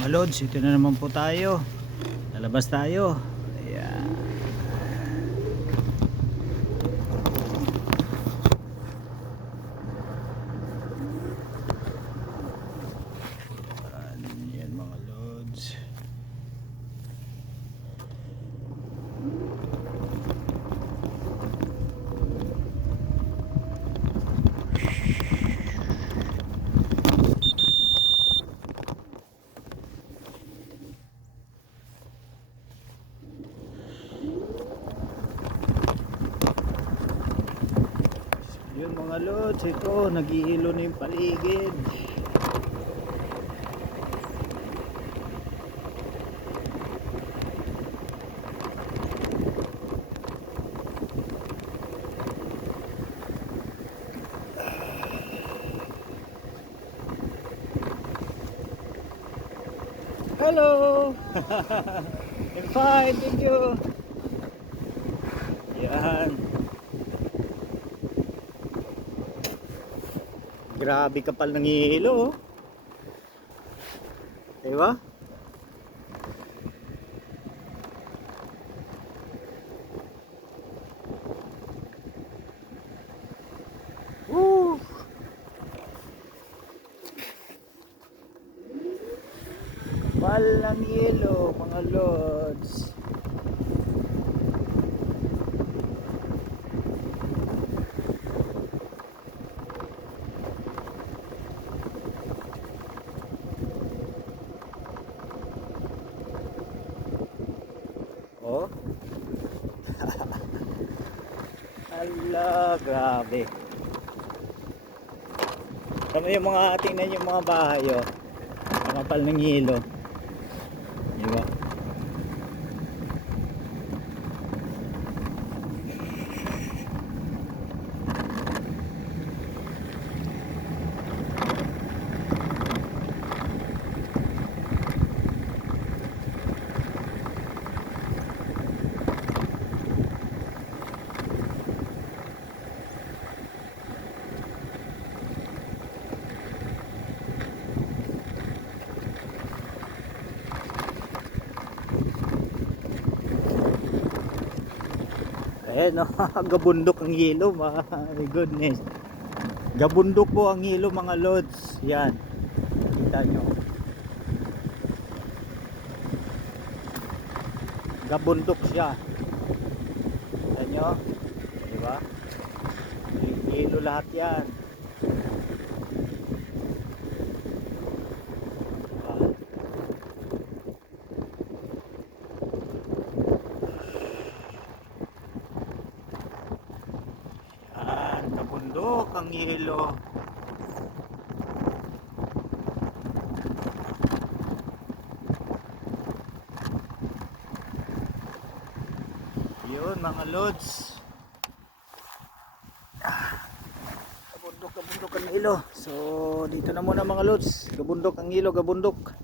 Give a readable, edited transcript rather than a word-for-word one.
mga lods, ito na naman po tayo. Lalabas tayo. Ayan. Ayan mga lods. Yun mga lods, ito nag-iilo na yung paligid. Hello! I'm fine, thank you. Yan. Grabe kapal ng hilo, oh. Diba? Woo! Kapal ng hilo, mga lods. Oh. Ala, grabe. Kami yung mga tingnan yung mga bahay, oh. Kapal ng hilo. Diba? Ayan, no? Gabundok ang hilo, my goodness. Gabundok po ang hilo, mga lods. Yan. Kita nyo. Gabundok siya. Kita nyo. Diba? Hilo lahat yan. Bundok ang hilo. Yun mga lods. Gabundok ang hilo. So dito na muna mga lods. Gabundok ang hilo, gabundok.